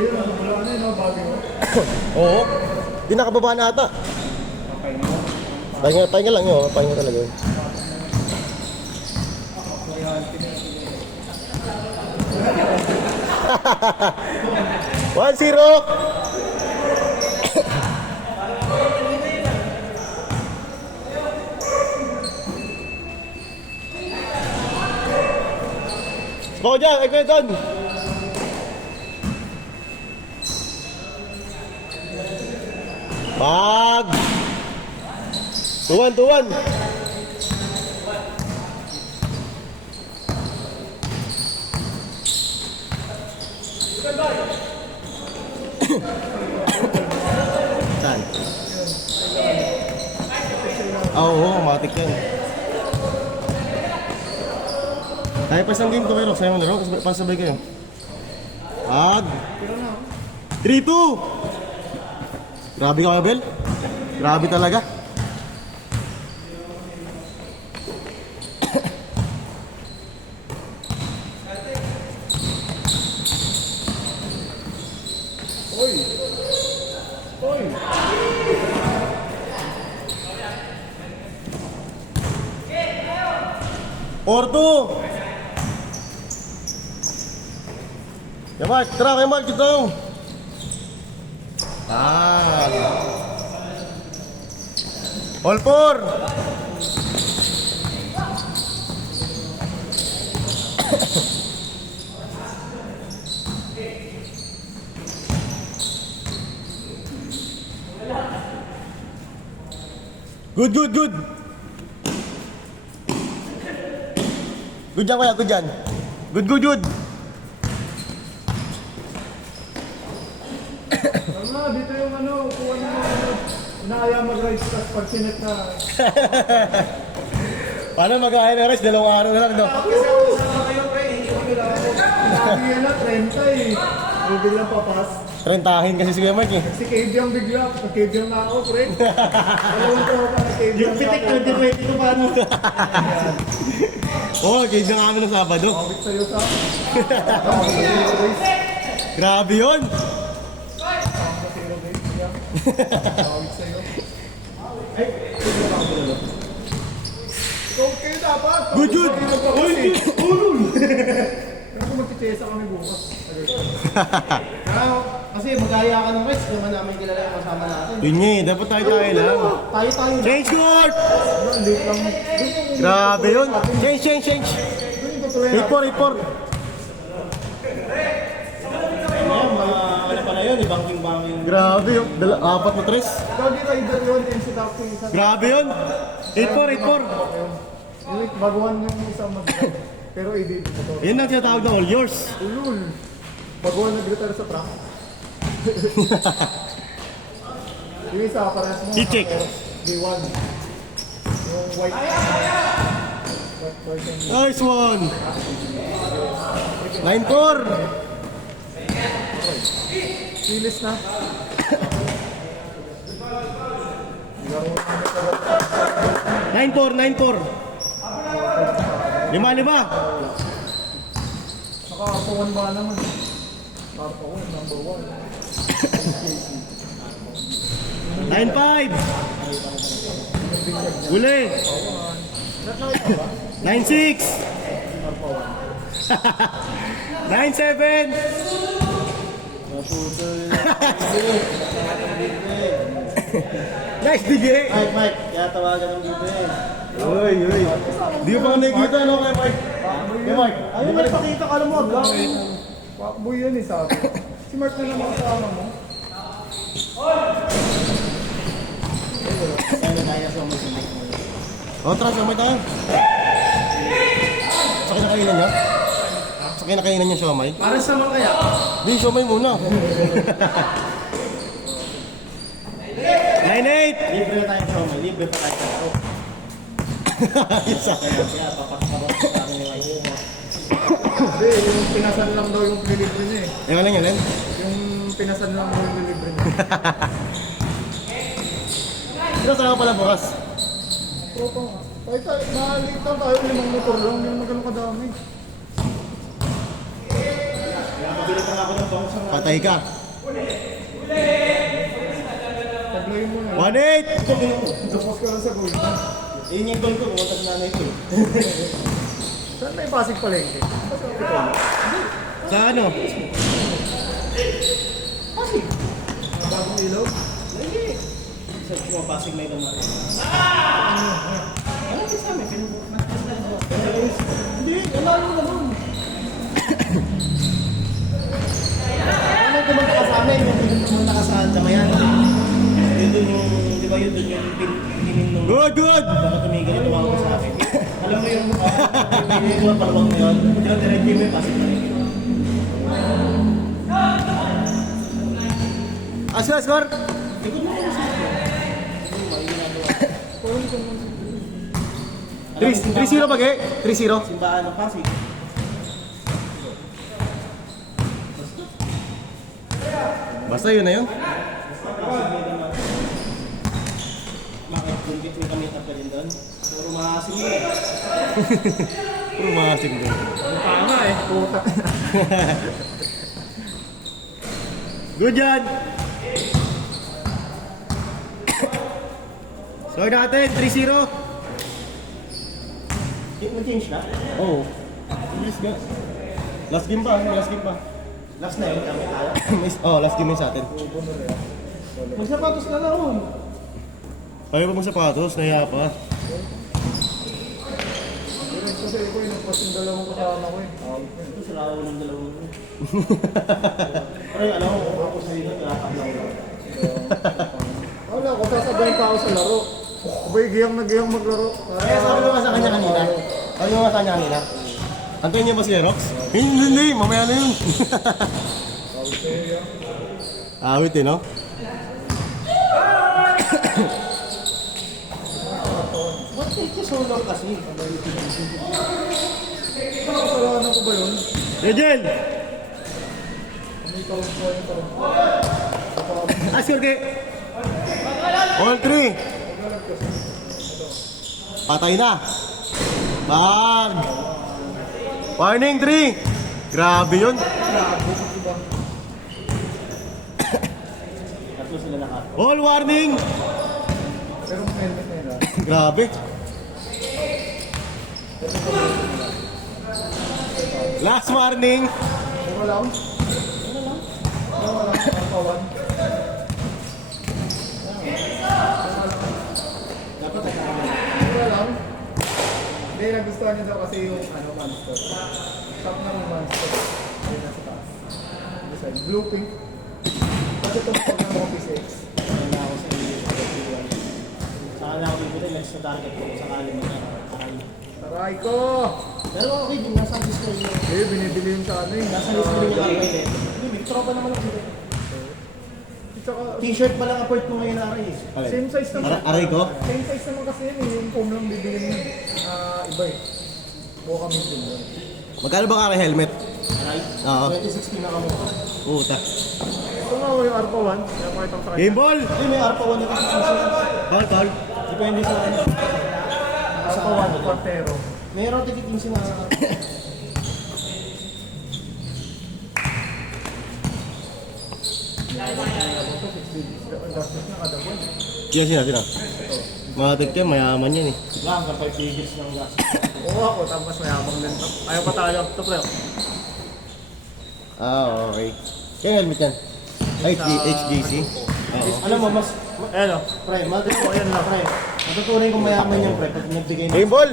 Ayun, wala na yun, bago. Oo. Di nakababa na ata. Pahinga lang yun. Pahinga talaga yun. One zero. Go dyan, ikaw doon. Bag. Tuwan. Saan? Oo, matik yan. Tayo pa isang game to kayo, sa'yo mo laro, pasabay kayo. Ag! 3-2! Grabe ka, Abel? Grabe talaga. Oy! 4-2! Ya Mark, tara kay Mark, ito yung all 4! Good. Good dyan kuya, good dyan. Good. Tama, dito yung kuha na inaaya mag-rice cut pag sinet na. Paano mag-aaya na rice? Dalawang araw na lang, no? Sama kayo, pre. Hindi ko kailangan. Sabi yan na, 30 eh. May biglang papas. Rentahin kasi si Kuya Mark eh. Si KJ ang bigla. KJ ang na ako, pre. Alam ko pa na KJ Yung pitik, 2020 ko paano? Oo, KJ na kami ng Sabado. Mabit sa'yo sa... Grabe yun! Mabit sa'yo. Ay, ikaw kayo dapat. Good! Uy! Pero kung magtitesa kami bukas. Kasi mag-aya ka ng risk, naman namin kilala yung kasama natin. Yun nga eh, dapat tayo lang. Tayo na. Change court! Late lang. Grabe yun! Change! Report! Ano pa na yun, banking. Grabe yun, apat na tres. Dagi rider yun, MC Taxi. Grabe yun! 8-4! Yung baguhan yung isang mag pero edit ito. Yan ang tinatawag na all yours. Ulul. Baguhan nag-retire sa truck. Yung isa, parehas mo. I-check. D1. Yung white. White version. Nice one! 9-4! Silis na. Laro namin sa 9-4! 5-5 nakakapuan ba naman? Start ako, number 9-5! Uli! 9-6! 9-7! Nice DJ! Mike, kaya tawagan ng bibig. Uy! Di ko pa nakikita no kay Mike? Kay Mike? Ayun, malipakita ka mo, bro. Fuckboy yan eh sabi. Si Mark na naman kasama mo. Ano kaya sa mga sinig mo? O, tara, sumay tayo. Sakay na kainan niya? Sakay na kainan niya siomay? Para sa mga kaya? Di, siomay muna. 9-8! Libre na tayo sa mga, libre pa tayo sa ako. Kaya papakasarap sa akin yung ayun. Hindi, yung pinasan lang daw yung delivery niya eh. Yung ano yan? Yung pinasan lang daw yung delivery niya. Sino saan ka pala bukas? Tropa nga. Kahit maliit lang tayo, 5 motor lang, yung magano kadami. Bibili pa nga ako ng bangus ng Patay ka. Tablayin mo na. 1-8! Tapos ka lang sa goal. Yun yung goal ko, pumunta sa nanay ko. Saan may Pasig Palengke? Sa ano? Pasig. Bagong ilaw? Hindi. Sa pumapasig may naman. Ano yung sa amin? Hindi, wala mo naman. Ano pumunta ka sa amin? Yung pumunta ka sa Damayan. Yun dun yung, di ba yun dun yung pinin nung... Good, good! Baka tumigil at tumawag sa akin. Alam mo yung pinin yung palawag na yun? Direct mo yung pasig na rin. Score! Likod mo kasi. May ginagawa. 3-0 pag 3-0. Simbahan ng Pasig. Basta yun na yun. Bakit kung may kamit ka rin doon? Puro maasim yun eh. Puro mga asim doon. Tama eh. Puta. Good yan! Score natin, 3-0. Nag-change na? Oo. Last game pa, last game pa. Last na yun, kami tayo. Last game yun sa atin. Magsapatos na lang oh. Ayaw pa mong sapatos, nahiya pa. Direct kasi ko yung nagpas yung dalawang kasama ko eh. Ito sila ako ng dalawang. Pero alam mo, kung ako sa dito, tinatap lang ako. Wala ko, sasabayin pa ako sa laro. Abay, giyang na giyang maglaro. Kaya sabi ko nga sa kanya kanina. Sabi mo nga sa kanya kanina. Antayin niya ba si Rox? Hindi, mamaya na yun. Awit eh, no? What take you so long kasi? Kasalanan ko ba yun? Legend! May tawag ko yung tawag. Score kay... All 3. Patay na. Bag! Warning 3. Grabe yun. Tatlo sila lahat. All warning. Pero may helmet na yun ah. Grabe. Last warning. Wala lang? Wala lang. Kawan. Dapat ay Wala lang. Hindi, nagustuhan niya daw kasi yung monster. Shop na yung monster. Ayun nasa taas. This side. Blue pink. Kasi itong pag ng office X. Kaya ako sa iyo. Saka na ako bibili, next na target ko sakali mo na. Taray ko! Pero okay din, nasa display yun. Eh, binibili yun sa ano eh. Nasa display niya lang pwede. Hindi, may tropa naman ako dito. Tsaka, T-shirt pa lang afford ko ngayon na aray eh. same size naman. Aray ko? Same size naman kasi yun eh. Yung foam lang bibilin mo. Iba eh. Buka kami din yun. Magkano ba kara helmet? Aray? Oo. 2016 na kamo. Puta. Ito nga yung Arpa 1. Kaya pakita ko sa kanya. Game ball! Hindi, may ARPA 1 na kasi Foul, foul. depende sa ano. Arpa 1, Portero. Mayroon ticket 15 na Ang gastos na kada buwan. Sina. Matik yan, mayaman yan eh. lang sa 5 figures ng gas. Oo ako, tapos mayamang din to. Ayaw pa tayo to pre. Okay. Kaya helmet yan? HGC? Oo. Alam mo, mas, Ayan o. pre, Ayan lang. pre, matutunan kong mayaman yung pre pag nagbigay ng Game ball!